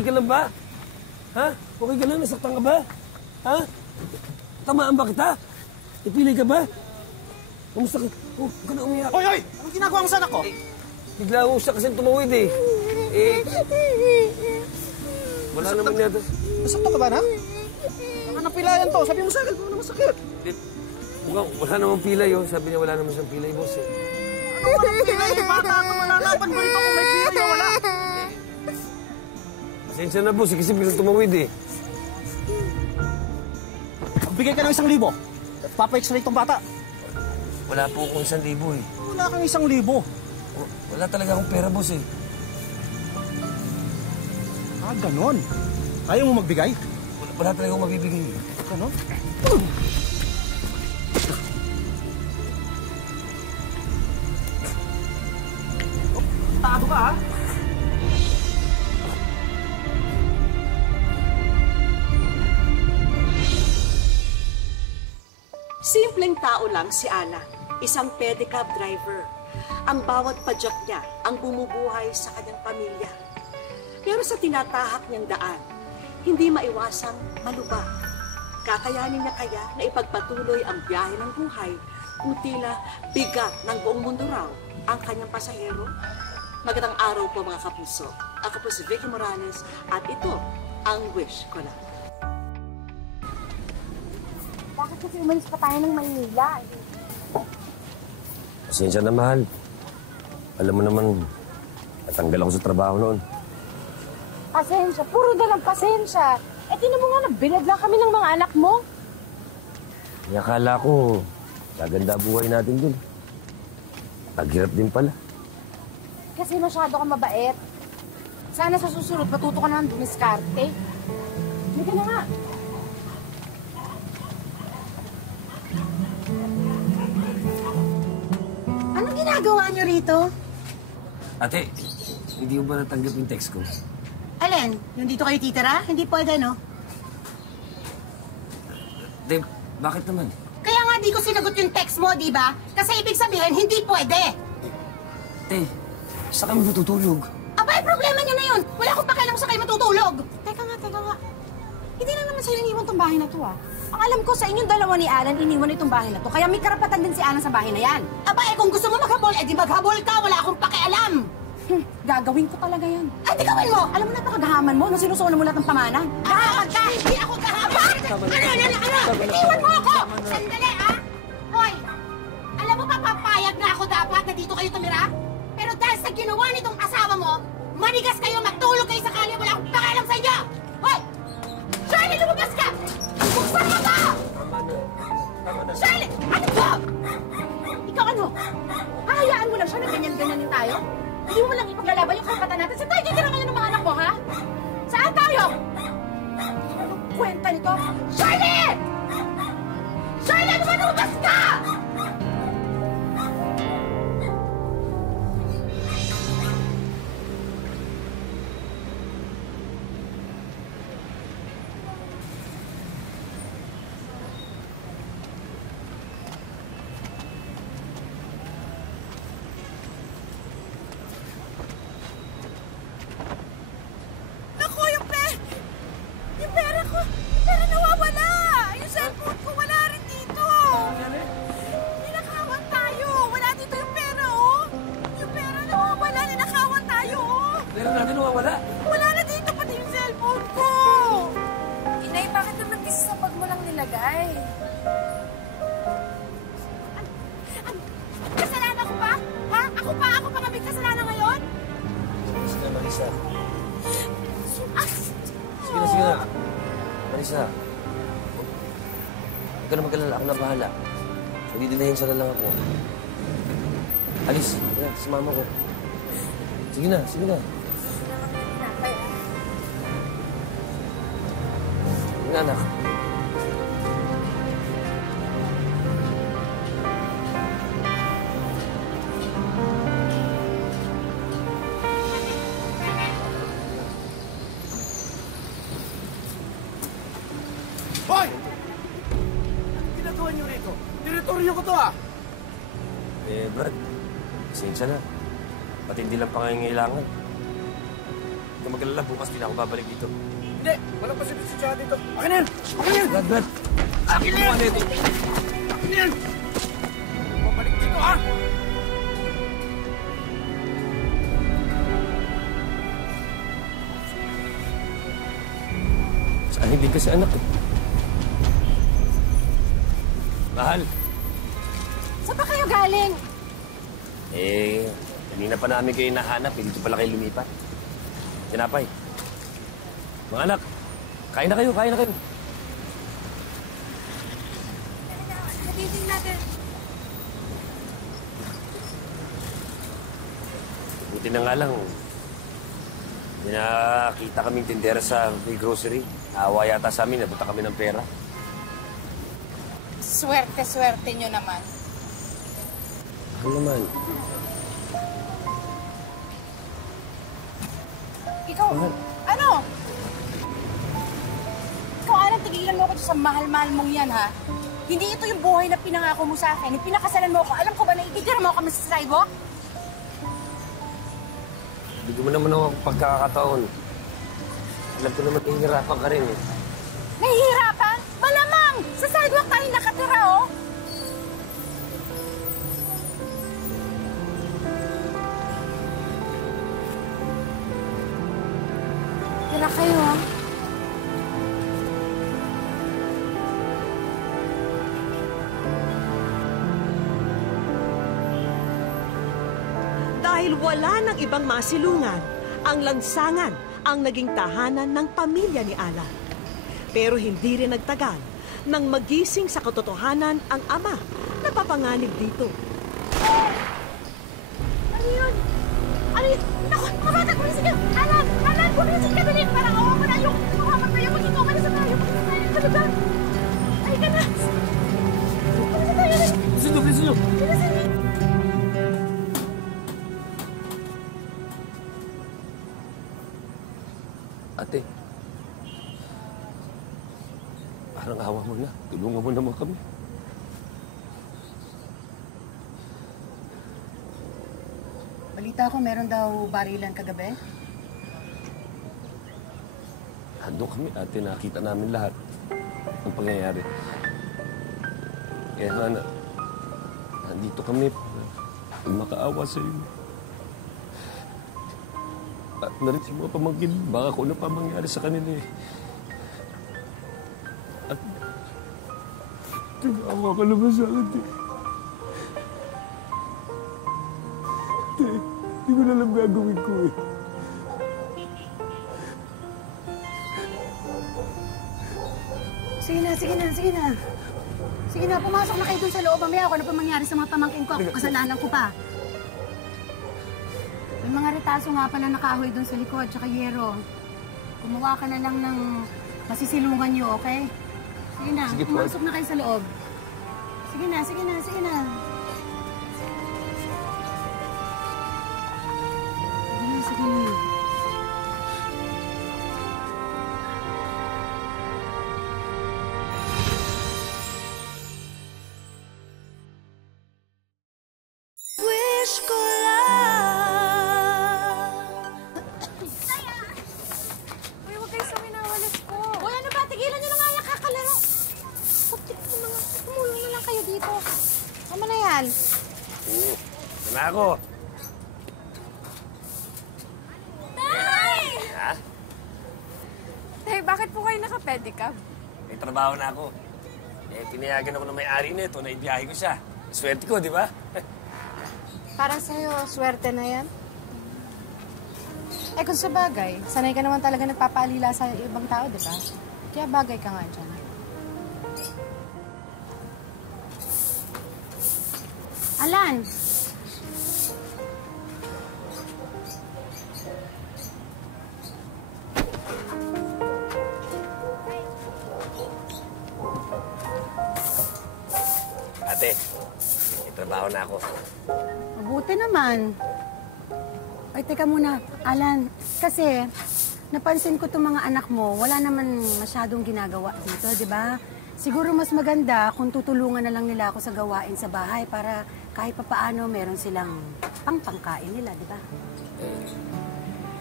Okay ka lang ba? Ha? Okay ka lang? Nasaktan ka ba? Ha? Tamaan ba kita? Ipili ka ba? Kamusta ka? Oh, huwag ka na umiyak. Hoy, hoy! Anong ginagawa mo sa anak ko? Bigla ko siya kasi tumawid eh. Wala naman yata. Nasaktan ka ba, anak? Baka napilayan to. Sabi mo sa akin, baka masakit. Wala namang pilay, oh. Sabi niya wala naman siyang pilay, boss eh. Ano walang pilay? Bata ka, malalaban mo ito kung may pilay o wala. Pasensya na, boss, kasi biglang tumawid eh. Magbigay ka ng 1,000. Papa-x-ray itong bata. Wala po akong 1,000 eh. Wala kang 1,000. Wala talaga akong pera, boss eh. Ah, ganon. Ayaw mo magbigay? Wala talaga akong mabibigay eh. Ganon? Tago ka, ha? Simpleng tao lang si Ana, isang pedicab driver. Ang bawat padyak niya ang bumubuhay sa kanyang pamilya. Pero sa tinatahak niyang daan, hindi maiwasang malubha. Kakayanin niya kaya na ipagpatuloy ang biyahe ng buhay kung tila bigat ng buong mundo raw ang kanyang pasahero? Magandang araw po mga kapuso. Ako po si Vicky Morales at ito ang Wish Ko Lang. Bakit kasi umalis pa tayo ng Maynila? Pasensya na, mahal. Alam mo naman, natanggal ako sa trabaho noon. Pasensya, puro dalang pasensya. Eh, tinan mo nga, nagbilad lang kami ng mga anak mo. Akala ko, gaganda buhay natin dun. Naghirap din pala. Kasi masyado ka mabait. Sana sa susunod, matuto ka na ng dumiskarte. Hindi ka na nga. Anong ginagawa niyo rito? Ate, hindi mo ba natanggap yung text ko? Alin? Yung dito kayo titira? Hindi pwede, no? Dave, bakit naman? Kaya nga di ko sinagot yung text mo, di ba? Kasi ibig sabihin, hindi pwede. Te, saan kami matutulog? Aba, problema niyo na yun. Wala akong pakialam sa kayo matutulog. Teka nga. Hindi na naman sa'yo iniwan tong bahay na to, ah. Ang alam ko, sa inyong dalawa ni Alan, iniwan itong bahay na to. Kaya may karapatan din si Alan sa bahay na yan. Aba, kung gusto mo maghabol, di maghabol ka. Wala akong pakialam. Gagawin ko talaga yan. Ay, di gawin mo! Alam mo, napakagahaman mo nung sinusunan mo lahat ng pamana. Gahaman ka! Hindi ako gahaman! Ano? Iniwan mo ako! Sandali, ha? Hoy! Alam mo, papapayag na ako dapat na dito kayo tumira? Pero dahil sa ginawa nitong asawa mo, manigas kayo, magtulog kayo sa kalye, wala akong pakialam sa inyo! Hoy! Shirley, lumabas ka! Buksan mo ba? Shirley! Ano ba? Ikaw ano? Hahayaan mo lang siya na ganyan-ganyanin tayo? Hindi mo lang ipaglalaban yung karapatan natin. Saan tayo titira ngayon ng mga anak mo, ha? Saan tayo? Anong kwenta nito? Shirley! Shirley, ano ba? Lumabas ka! Marisa, huwag ka na mag-alala. Ako na bahala. Nagdidilahin siya na lang ako. Alis, yan, si mama ko. Sige na. Sige na, anak. Hoy! Anong ginagawa niyo rito? Teritoryo ko to, ah! Brad, pasensya na. Pati hindi lang pangangailangan. Ito ka mag-alala. Bukas din ako babalik dito. Hindi, walang pasipit siya dito. Akin na yan! Akin na yan! Brad! Akin na yan! Ano ito? Akin na yan! Babalik dito, ha? Saan hindi kasi anak eh. Mahal. Saan ba kayo galing? Eh, kanina pa namin kayo nahanap. Eh, dito pala kayo lumipat. Tinapay. Mga anak, kain na kayo, kain na kayo. Nabiting natin. Buti na nga lang. May nakita kaming tindera sa may grocery. Awa yata sa amin, nabuta kami ng pera. Swerte nyo naman. Ano naman? Ikaw, Mahal. ano? Ikaw, Alan, tigilan mo ako sa mahal-mahal mong yan, ha? Hindi ito yung buhay na pinangako mo sa akin. Yung pinakasalan mo ako, alam ko ba na ititira mo kami sa sidewalk? Bigyan mo naman ako pagkakataon. Alam ko naman ihirapan ka rin eh. Nahihirapan? Malamang! Sa sidewalk tayo nakatira, oh! Tira kayo, ha? Dahil wala ng ibang masilungan, ang lansangan ang naging tahanan ng pamilya ni Ala. Pero hindi rin nagtagal nang magising sa katotohanan ang ama na papanganib dito. Ano yun? Ano yun? Naku, mabatag, bumisig ka! Alan! Alan! Bumisig ka dali! Parang awa mo na yung makamat tayo. Maging okay na sa tayo. Maging tayo. Ano ba? Ay ka na! Bumisig tayo! Bilisan nyo, bilisan nyo! Bilisan! Ate, parang awa mo na. Tulungan mo naman kami. Balita ko, meron daw barilan kagabi. Handong kami, ate. Nakita namin lahat ng pangyayari. Kaya nga na, nandito kami para makaawa sa iyo. At narin si mga pamangkin, baka kung ano pa mangyari sa kanila eh. At nag-awa ka naman sa akin, eh. Te, hindi ko na alam gagawin ko eh. Sige na, sige na, sige na. Sige na, pumasok na kayo dun sa loob. Mamaya ako, ano pa mangyari sa mga pamangkin ko? Kasalanan ko pa. May mga retaso nga pala nakahoy dun sa likod, tsaka yero. Gumawa ka na lang ng masisilungan nyo, okay? Sige na, Sige po. pumasok na kayo sa loob. Sige na, sige na, sige na. Sige na, sige na. Wish ko lang. Uy, huwag kayo sa minawalis ko. Uy, ano ba? Tigilan nyo na nga yung kakalaro. Putik na mga, tumulong na lang kayo dito. Sama na yan. Na ako. Tay! Ha? Tay, bakit po kayo naka-pedicab? May trabaho na ako. Eh, tinayagan ako ng may-ari nito na ibiyahe ko siya. Swerte ko, di ba? Para sa'yo, swerte na yan. Eh kung sa bagay, sanay ka naman talaga nagpapaalila sa ibang tao, di ba? Kaya bagay ka nga dyan. Alan! Ate, may trabaho na ako. Mabuti naman. Ay, teka muna, Alan. Kasi, napansin ko itong mga anak mo, wala naman masyadong ginagawa dito, di ba? Siguro mas maganda kung tutulungan na lang nila ako sa gawain sa bahay para kahit papaano meron silang pangkain nila, di ba?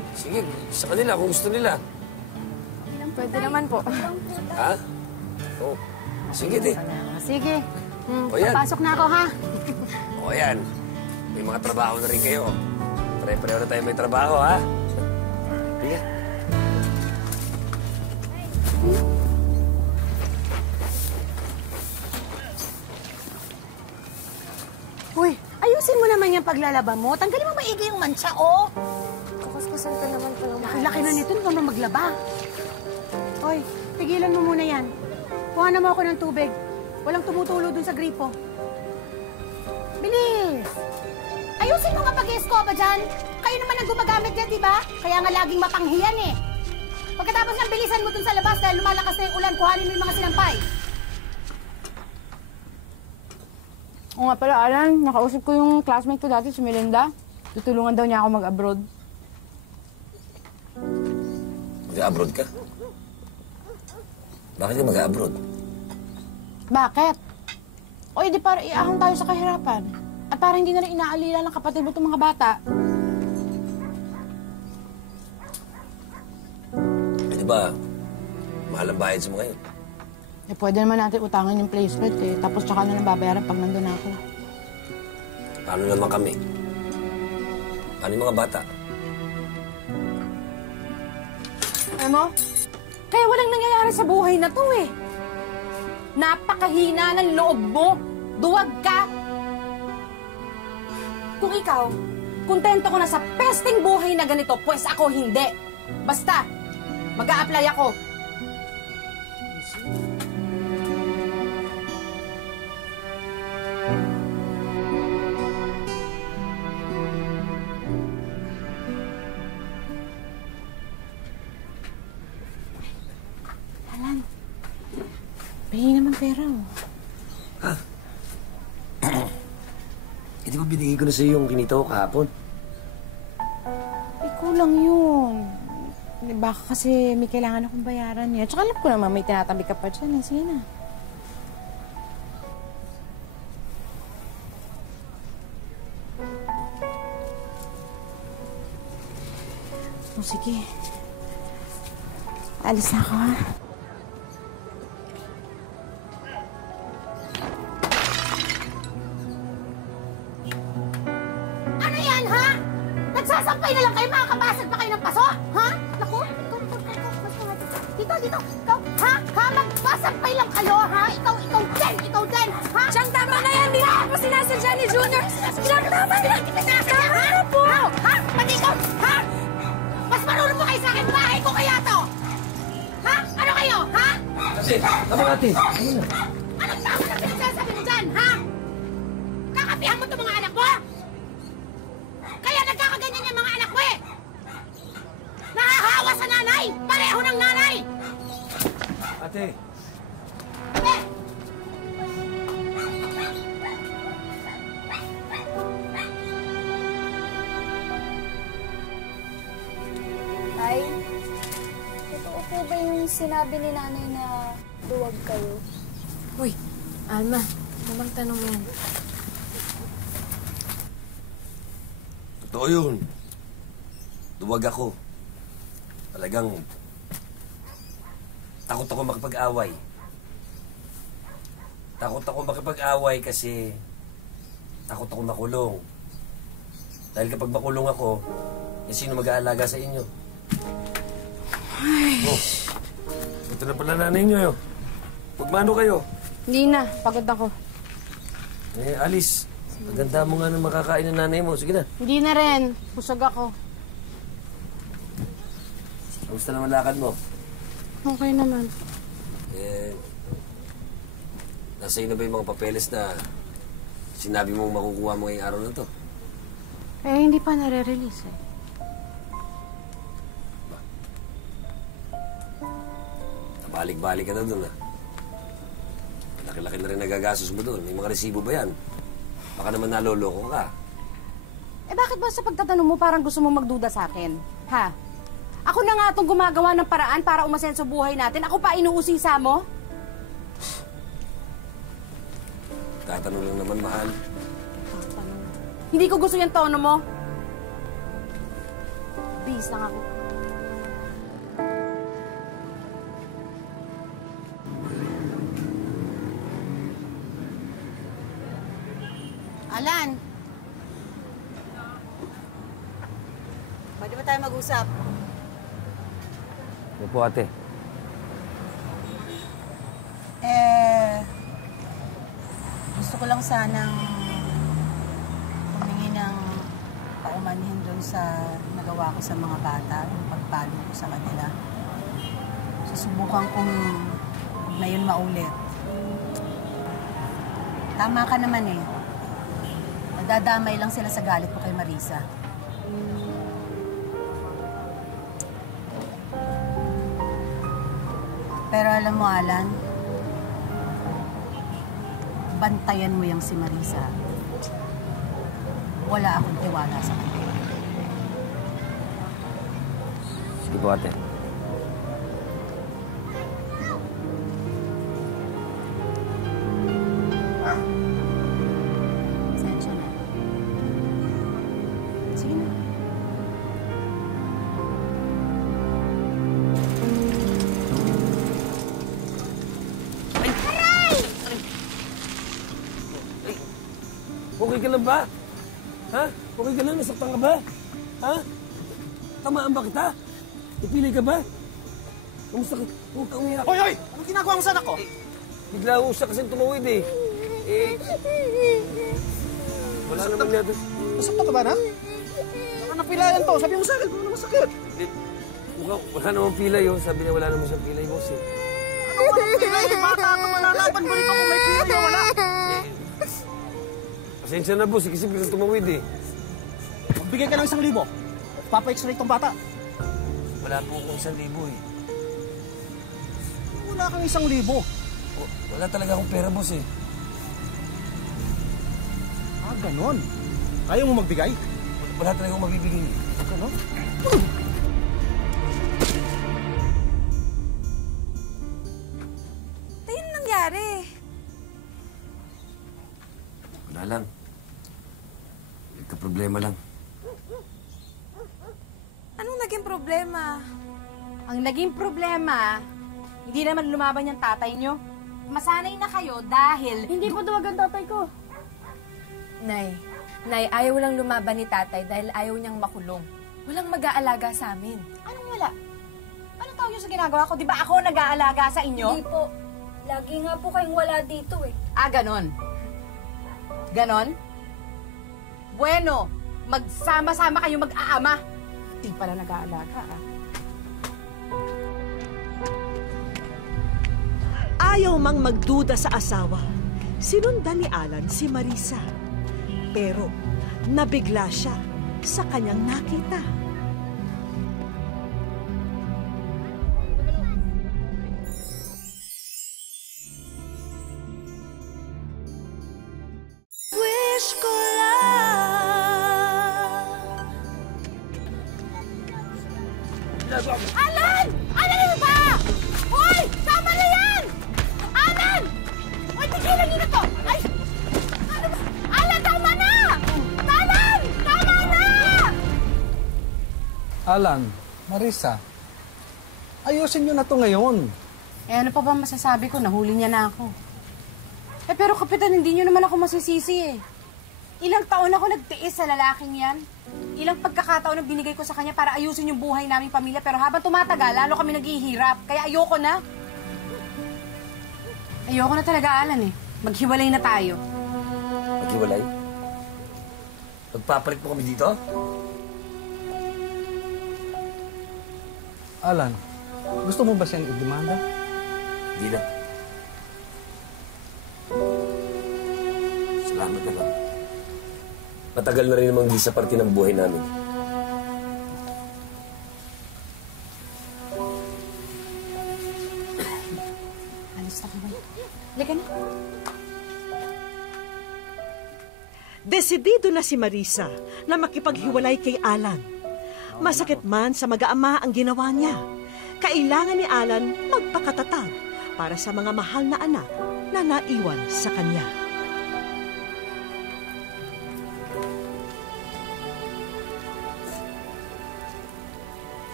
Sige, sa kanila kung gusto nila. Pwede naman po. Ha? Oo. Sige, di. Sige. O yan. Pasok na ako, ha? O yan. May mga trabaho na rin kayo. Pare-pareho na tayo may trabaho, ha? Sige. Uy, ayusin mo naman yung paglalaba mo. Tanggalin mo maigi yung mancha, oh. Kukuskusan ka naman po ng Laki na nito, hindi ka na maglaba. Hoy, tigilan mo muna yan. Kuha na mo ako ng tubig. Walang tumutulo dun sa gripo. Bilis! Ayusin mo nga pag-escoba dyan. Kayo naman ang gumagamit dyan, di ba? Kaya nga laging mapanghiyan eh. Pagkatapos ng bilisan mo dun sa labas dahil lumalakas na yung ulan, kuhanin mo yung mga sinampay. Oo nga pala, Alan. Nakausap ko yung classmate ko dati, si Melinda. Tutulungan daw niya ako mag-abroad. Mag-abroad ka? Bakit ka mag-abroad? Bakit? O, di para iahon tayo sa kahirapan. At para hindi na rin inaalila ng kapatid mo itong mga bata. Eh, di ba, mahal ang bayad sa mga yun. Eh, pwede naman natin utangin yung placement eh. Tapos tsaka na lang babayaran pag nandun ako. Paano naman kami? Paano yung mga bata? Alam mo, kaya walang nangyayari sa buhay na to eh. Napakahina ng loob mo. Duwag ka. Kung ikaw, kontento ko na sa pesting buhay na ganito, pues ako hindi. Basta, mag-a-apply ako. Alan, pahingi naman pera oh. Eh, di ba binigay ko na sa'yo yung kinita ko kahapon? Eh, kulang yun. Baka kasi may kailangan akong bayaran niya. Tsaka alam ko naman may tinatabi ka pa dyan. Sige na. O sige. Alis na ako ha. Ano yan, ha? Nagsasampay na lang kayo, makakapasag pa kayo ng paso? Ha? Naku, ikaw. Dito. Ikaw, ha? Magpasampay lang kayo, ha? Ikaw din, ha? Siyang tama na yan! Hindi na ako sinasadya ni Junior! Siyang tama na yan! Tama na po! Ha? Pati ikaw, ha? Mas marunong mo kayo sa akin, bahay ko kaya to! Ha? Ano kayo, ha? Ate! Tama ate! Anong tama na pinagsasabi mo dyan, ha? Kakapihan mo itong mga anak mo? Kaya nagkakaganyan yung mga anak mo eh! Nahahawa sa nanay! Pareho ng nanay! Ate! Eh! Tay, totoo po ba yung sinabi ni nanay na duwag kayo? Uy, Alma, namang tanong yan. Totoo yun. Duwag ako. Talagang takot ako makipag-away. Takot ako makipag-away kasi takot ako makulong. Dahil kapag makulong ako, eh sino mag-aalaga sa inyo? Ay. Oh, ito na pala nanay nyo. Pagmano kayo? Hindi na, pagod ako. Eh, Alice, maganda mo nga nang makakain ng nanay mo. Sige na. Hindi na rin, busog ako. Kamusta naman lakad mo? Okay naman. Eh, nasa iyo na ba yung mga papeles na sinabi mong makukuha mo ngayong araw na to? Eh, hindi pa nare-release eh. Balik-balik ka na doon, ha? Laki-laki na rin nagagastos mo doon. May mga resibo ba yan? Baka naman naloloko ka. Eh, bakit ba sa pagtatanong mo parang gusto mo magduda sa akin? Ha? Ako na nga itong gumagawa ng paraan para umasenso buhay natin. Ako pa inuusisa mo? Tatanong lang naman, mahal. Hindi ko gusto yung tono mo. Bihis lang ako. Alan! Pwede ba tayo mag-usap? Ano po, ate? Gusto ko lang sanang humingi ng paumanhin doon sa nagawa ko sa mga bata, yung pagpalo ko sa kanila. Susubukan kong na yun maulit. Tama ka naman eh. Nadadamay lang sila sa galit ko kay Marisa. Pero alam mo, Alan, bantayan mo yung si Marisa. Wala akong tiwala sa kanya. Sige po, ate. Sensya na. Sige na. Okay ka lang ba? Ha? Okay ka lang? Nasaktan ka ba? Ha? Tamaan ba kita? Ipili ka ba? Kamusta ka? Huwag ka umiyak. Hoy, hoy! Anong ginagawa mo sa anak ko? Bigla ako siya kasi tumawid eh. Wala naman natin. Nasaktan ka ba, na? Baka napilayan to. Sabi mo sa akin kung ano masakit. Wala namang pilay yun. Sabi niya wala naman siyang pilay, boss eh. Ano walang pilay? Bata ka, malalaban mo rito kung may pilay o wala. Pasensya na, boss. Kasi bigla tumawid eh. Magbigay ka ng 1,000. Papa-x-ray tong bata. Wala po akong 1,000 eh. Wala kang 1,000. Wala talaga akong pera, boss eh. Ah, ganon. Ayaw mo magbigay? Wala talaga akong mabibigay. Ganon? Ano nangyari? Wala lang. Problema lang. Anong naging problema? Ang naging problema, hindi naman lumaban yung tatay nyo. Masanay na kayo dahil... Hindi po duwag ang tatay ko. Nay, ayaw lang lumaban ni tatay dahil ayaw niyang makulong. Walang mag-aalaga sa amin. Anong wala? Anong tawag nyo sa ginagawa ko? Di ba ako nag-aalaga sa inyo? Hindi po. Lagi nga po kayong wala dito eh. Ah, ganon. Ganon? Bueno, magsama-sama kayo mag-aama. Di pala nag-aalaga, ah. Ayaw mang magduda sa asawa. Sinundan ni Alan si Marisa. Pero nabigla siya sa kanyang nakita. Wish ko Alan! Alan, ano ba? Hoy! Tama na yan! Alan! Hoy, tigilan niyo na to! Ay! Ano ba? Alan, tama na! Alan! Tama na! Alan, Marisa, ayusin nyo na to ngayon. Eh, ano pa ba masasabi ko? Nahuli niya na ako. Eh, pero Kapitan, hindi niyo naman ako masisisi eh. Ilang taon ako nagtiis sa lalaking yan. Ilang pagkakataon ang binigay ko sa kanya para ayusin yung buhay naming pamilya. Pero habang tumatagal, lalo kami naghihirap. Kaya ayoko na. Ayoko na talaga, Alan eh. Maghiwalay na tayo. Maghiwalay? Magpapalit po kami dito? Alan, gusto mo ba siyang idemanda? Hindi na. Salamat na lang. Matagal na rin namang di sa parte ng buhay namin. Alis na kami. Halika na. Desidido na si Marisa na makipaghiwalay kay Alan. Masakit man sa mag-aama ang ginawa niya. Kailangan ni Alan magpakatatag para sa mga mahal na anak na naiwan sa kanya.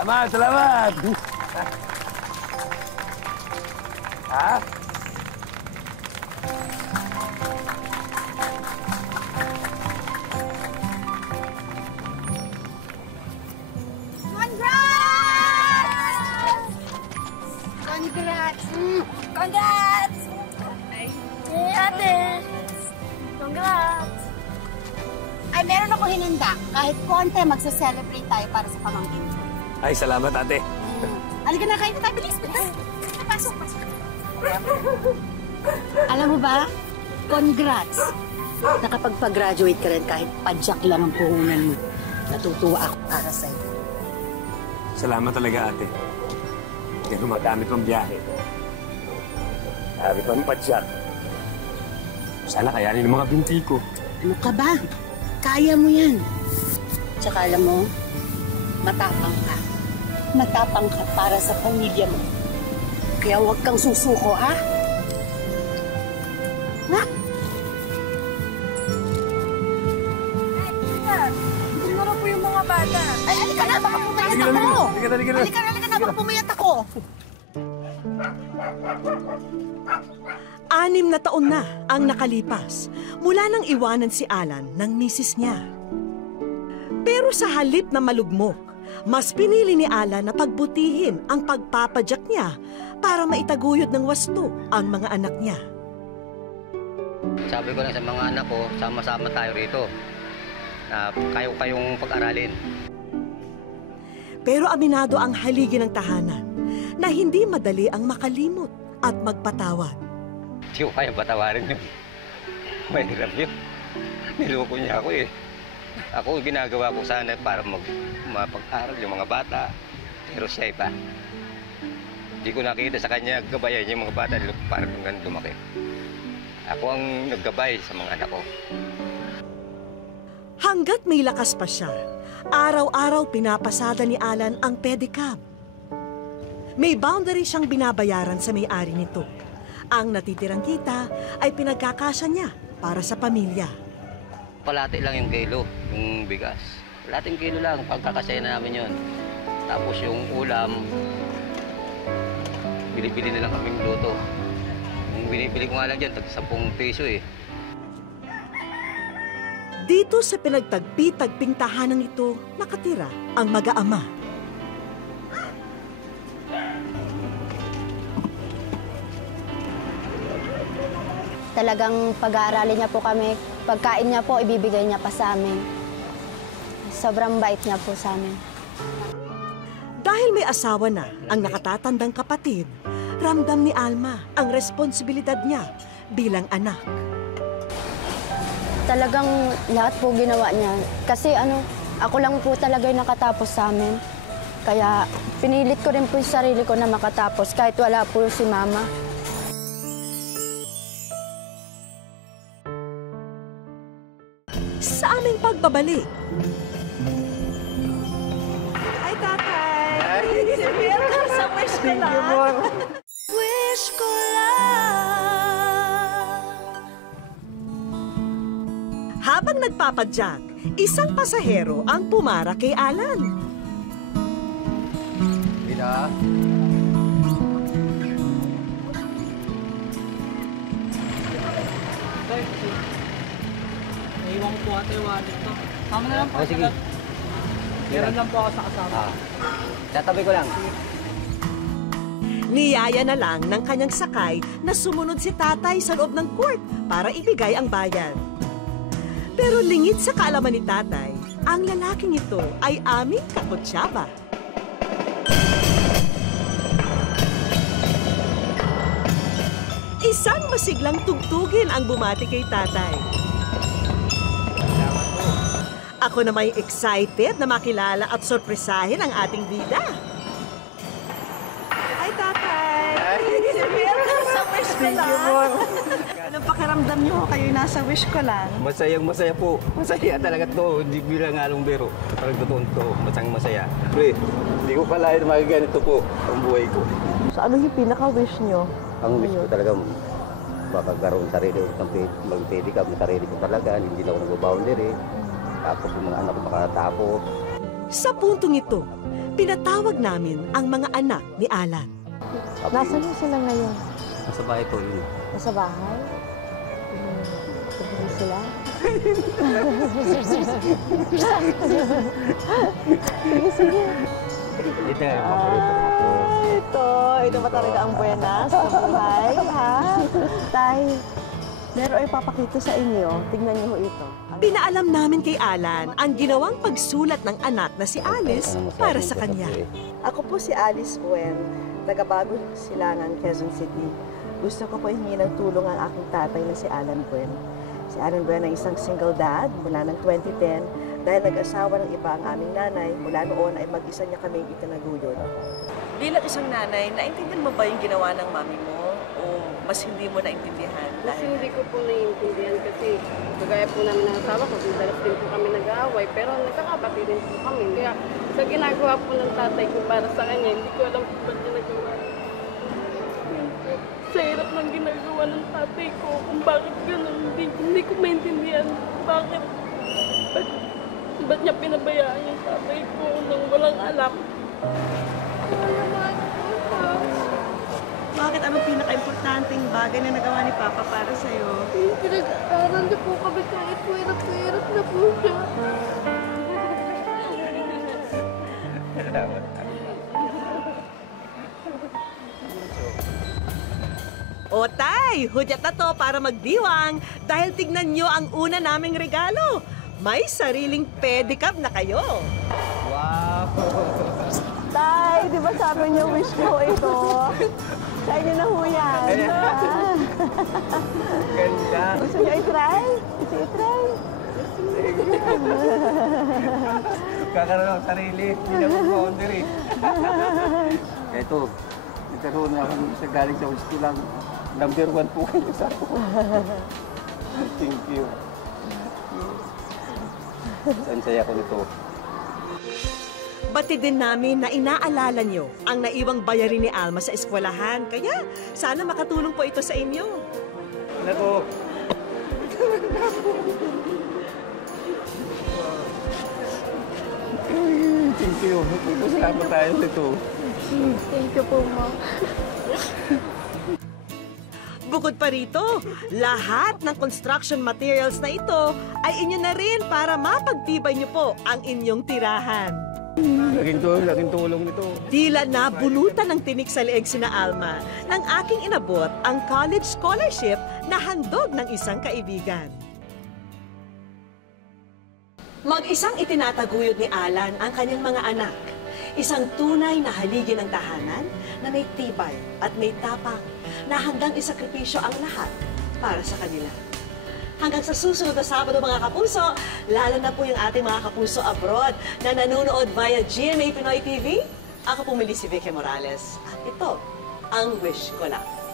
Salamat, salamat! Ha? Congrats! Congrats! Hey, ate! Congrats! Ay, meron ako hinanda. Kahit konti, magsa-celebrate tayo para sa pamangkin ko. Ay, salamat, ate. Halika na, kain na tayo. Bilis, bilis. Pasok, pasok. Alam mo ba? Congrats. Nakapagpa-graduate ka rin kahit padyak lang ang puhunan mo. Natutuwa ako para sa'yo. Salamat talaga, ate. Hindi gumagamit pang biyahe. Sabi pang padyak. Sana kayanin ng mga binti ko. Ano ka ba? Kaya mo yan. Tsaka alam mo, matapang ka. Matapang ka para sa pamilya mo. Kaya huwag kang susuko, ha? Ha? Hindi mo na po yung mga bata. Ay, halika na, baka pumayat ako. Halika na, baka pumayat ako. 6 na taon na ang nakalipas mula nang iwanan si Alan ng misis niya. Pero sa halip na malugmok, mas pinili ni Alan na pagbutihin ang pagpapadyak niya para maitaguyod ng wasto ang mga anak niya. Sabi ko lang sa mga anak ko, sama-sama tayo rito. Na kayo-kayong pag-aralin. Pero aminado ang haligi ng tahanan na hindi madali ang makalimot at magpatawad. Hindi ko kaya patawarin yun. Mahirap yun. Niloko niya ako eh. Ako ginagawa ko sana para mapag-aral yung mga bata. Pero siya iba. Hindi ko nakita sa kanya gabayan yung mga bata para hanggang lumaki. Ako ang naggabay sa mga anak ko. Hanggat may lakas pa siya, araw-araw pinapasada ni Alan ang pedicab. May boundary siyang binabayaran sa may-ari nito. Ang natitirang kita ay pinagkakasya niya para sa pamilya. Palati lang yung kilo, yung bigas. Palating kilo lang, pagkakasaya na namin yun. Tapos yung ulam, bili-bili na lang kaming luto. Yung binibili ko nga lang dyan, tag-10 piso eh. Dito sa pinagtagpi-tagping tahanan ito, nakatira ang mag-aama. Talagang pag-aaralin niya po kami. Pagkain niya po, ibibigay niya pa sa amin. Sobrang bait niya po sa amin. Dahil may asawa na ang nakatatandang kapatid, ramdam ni Alma ang responsibilidad niya bilang anak. Talagang lahat po ginawa niya. Kasi ako lang po talaga yung nakatapos sa amin. Kaya pinilit ko rin po yung sarili ko na makatapos kahit wala po si Mama. Sa aming pagbabalik. Hi, Tatay! Welcome sa Wish Ko Lang! Wish Ko Lang! Habang nagpapadyak, isang pasahero ang pumara kay Alan. Bila. Naiwan ko po ata yung wallet ko. Tama na lang po. Oh, sige. Meron lang po ako sa kasama. Tatabi ko lang. Niyaya na lang ng kanyang sakay na sumunod si tatay sa loob ng court para ibigay ang bayad. Pero lingid sa kaalaman ni tatay, ang lalaking ito ay aming kakutsaba. Isang masiglang tugtugin ang bumati kay tatay. Ako na may excited na makilala at sorpresahin ang ating bida. Hi, Tatay! Welcome sa Wish Ko Lang! Anong pakiramdam niyo kayo nasa Wish Ko Lang? Masayang-masaya po. Masaya talaga to. Hindi bilang along biro. Parang totoo to. Masang-masaya. Pre, hindi ko pala na magaganito po ang buhay ko. So ano yung pinaka-wish niyo? Ang wish ko talaga, makakaroon sarili ko mag-pedicab na sarili ko talaga. Hindi na ako nag-boundary. Tapos yung mga anak ko makatapos. Sa puntong ito, pinatawag namin ang mga anak ni Alan. Nasaan mo sila ngayon? Nasa bahay po yun. Nasa bahay? Sabi sila? Sige. Ito yung paborito ko. Ito ba talaga ang buenas sa buhay, ha? Tay, meron ay papakita sa inyo. Tingnan niyo ito. Pinaalam namin kay Alan ang ginawang pagsulat ng anak na si Alice para sa kanya. Ako po si Alice Buen, taga-Bagong Silangan, Quezon City. Gusto ko po hingi ng tulong ang aking tatay na si Alan Buen. Si Alan Buen ay isang single dad mula ng 2010 dahil nag-asawa ng iba ang aming nanay. Mula noon ay mag-isa niya kaming itinaguyod. Bilang isang nanay, naintindihan mo ba yung ginawa ng mami mo? O mas hindi mo naintindihan? Mas hindi ko po naiintindihan kasi kagaya po namin ng asawa ko, madalas din po kami nag-aaway, pero nagkakapatid din po kami. Kaya sa ginagawa po ng tatay ko para sa kanya, hindi ko alam kung ba't niya nagawa. Sa hirap ng ginagawa ng tatay ko, kung bakit gano'n, hindi ko maintindihan bakit niya pinabayaan yung tatay ko nang walang alam. Bakit anong pinaka-importanting bagay na nagawa ni Papa para sa'yo? Pinag-aaral niyo po kami kahit hirap na po siya. O tay, hudyat na to para magdiwang dahil tignan nyo ang una naming regalo. May sariling pedicab na kayo. Wow! Tay, di ba sabi niyo wish ko ito? Sa inyo na ho yan. Ganda! Gusto niyo i-try? Gusto i-try? Kakaroon ng sarili, hindi na boundary. Ito, nagkaroon na ako sa galing sa gusto lang. Number 1 po kayo sa ako. Thank you. Ang saya ko nito. Batid din namin na inaalala nyo ang naiwang bayarin ni Alma sa eskwelahan. Kaya sana makatulong po ito sa inyo. Nako. Thank you. Salamat tayo nito. Thank you po, Mom. Bukod pa rito, lahat ng construction materials na ito ay inyo na rin para mapagtibay nyo po ang inyong tirahan. Laking tulong nito. Tila na bunutan ng tinik sa leeg sina Alma nang aking inabot ang college scholarship na handog ng isang kaibigan. Mag-isang itinataguyod ni Alan ang kanyang mga anak. Isang tunay na haligi ng tahanan na may tibay at may tapang na hanggang isakripisyo ang lahat para sa kanila. Hanggang sa susunod na Sabado mga kapuso, lalo na po yung ating mga kapuso abroad na nanonood via GMA Pinoy TV, ako pumili si Vicky Morales. At ito ang wish ko lang.